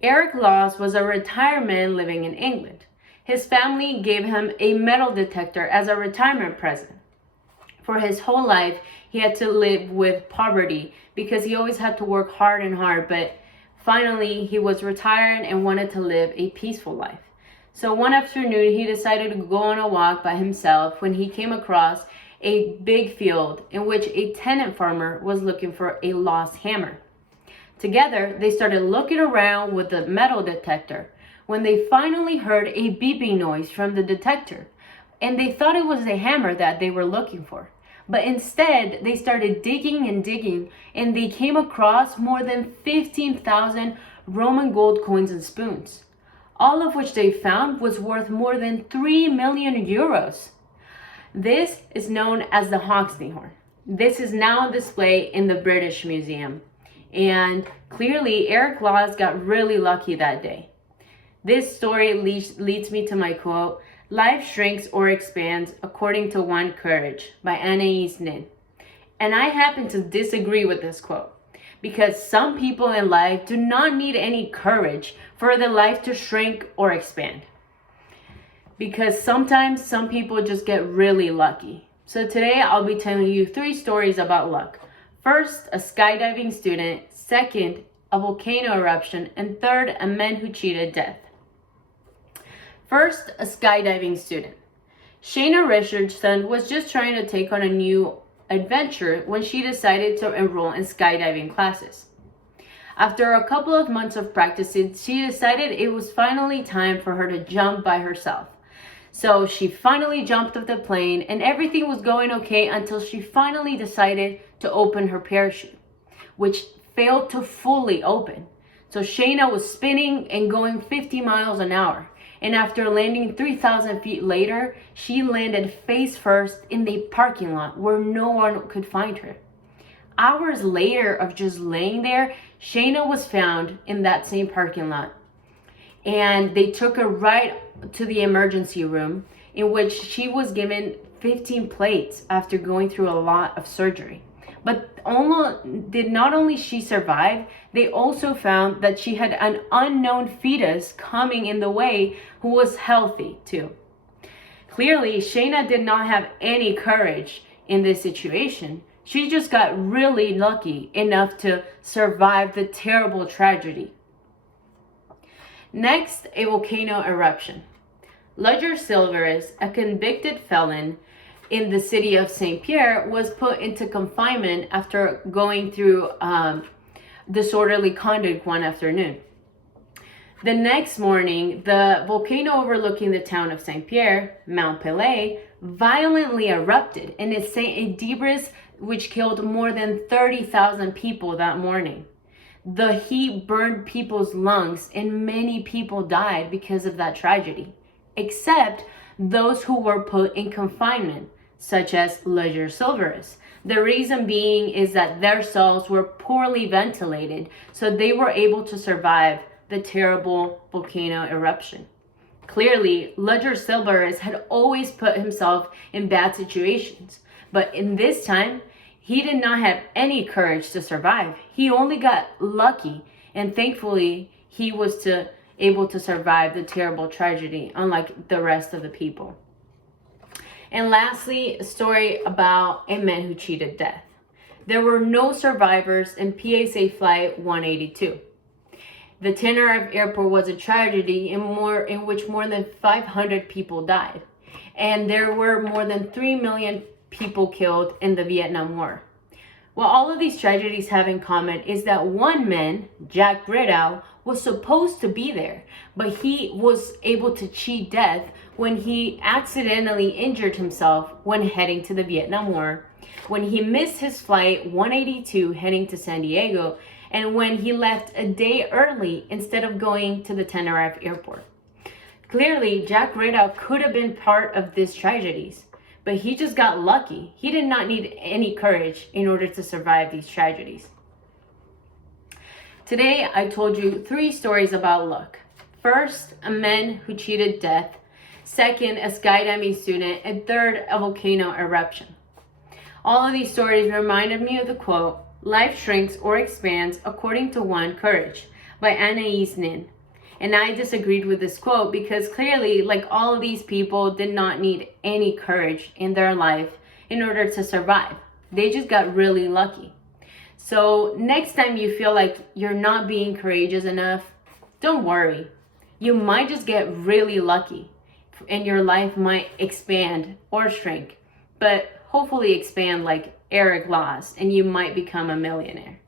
Eric Laws was a retired man living in England. His family gave him a metal detector as a retirement present. For his whole life, he had to live with poverty because he always had to work hard and hard, but finally he was retired and wanted to live a peaceful life. So one afternoon, he decided to go on a walk by himself when he came across a big field in which a tenant farmer was looking for a lost hammer. Together, they started looking around with the metal detector when they finally heard a beeping noise from the detector, and they thought it was the hammer that they were looking for. But instead, they started digging and digging, and they came across more than 15,000 Roman gold coins and spoons, all of which they found was worth more than 3 million euros. This is known as the Hoxne horn. This is now on display in the British Museum. And clearly, Eric Laws got really lucky that day. This story leads me to my quote, "Life shrinks or expands according to one courage," by Anais Nin. And I happen to disagree with this quote, because some people in life do not need any courage for their life to shrink or expand. Because sometimes some people just get really lucky. So today I'll be telling you 3 stories about luck. First, a skydiving student. Second, a volcano eruption. And third, a man who cheated death. First, a skydiving student. Shayna Richardson was just trying to take on a new adventure when she decided to enroll in skydiving classes. After a couple of months of practicing, she decided it was finally time for her to jump by herself. So she finally jumped off the plane, and everything was going okay until she finally decided to open her parachute, which failed to fully open. So Shayna was spinning and going 50 miles an hour. And after landing 3,000 feet later, she landed face first in the parking lot where no one could find her. Hours later of just laying there, Shayna was found in that same parking lot. And they took her right to the emergency room, in which she was given 15 plates after going through a lot of surgery. But not only she survive, they also found that she had an unknown fetus coming in the way who was healthy too. Clearly, Shayna did not have any courage in this situation. She just got really lucky enough to survive the terrible tragedy. Next, a volcano eruption. Ledger Silveris, a convicted felon in the city of St. Pierre, was put into confinement after going through disorderly conduct one afternoon. The next morning, the volcano overlooking the town of St. Pierre, Mount Pelée, violently erupted, and it sent a debris which killed more than 30,000 people that morning. The heat burned people's lungs, and many people died because of that tragedy, except those who were put in confinement, such as Ledger Silveris. The reason being is that their cells were poorly ventilated, so they were able to survive the terrible volcano eruption. Clearly, Ledger Silveris had always put himself in bad situations, but in this time, he did not have any courage to survive. He only got lucky, and thankfully, he was able to survive the terrible tragedy, unlike the rest of the people. And lastly, a story about a man who cheated death. There were no survivors in PSA Flight 182. The Tenerife airport was a tragedy in which more than 500 people died. And there were more than 3 million people killed in the Vietnam War. What all of these tragedies have in common is that one man, Jack Riddell, was supposed to be there, but he was able to cheat death when he accidentally injured himself when heading to the Vietnam War, when he missed his flight 182 heading to San Diego, and when he left a day early instead of going to the Tenerife airport. Clearly, Jack Riddell could have been part of these tragedies, but he just got lucky. He did not need any courage in order to survive these tragedies. Today, I told you 3 stories about luck. First, a man who cheated death. Second, a skydiving student. And third, a volcano eruption. All of these stories reminded me of the quote, "Life shrinks or expands according to one courage," by Anais Nin. And I disagreed with this quote because clearly, like, all of these people did not need any courage in their life in order to survive. They just got really lucky. So next time you feel like you're not being courageous enough, don't worry. You might just get really lucky and your life might expand or shrink, but hopefully expand like Eric Loss, and you might become a millionaire.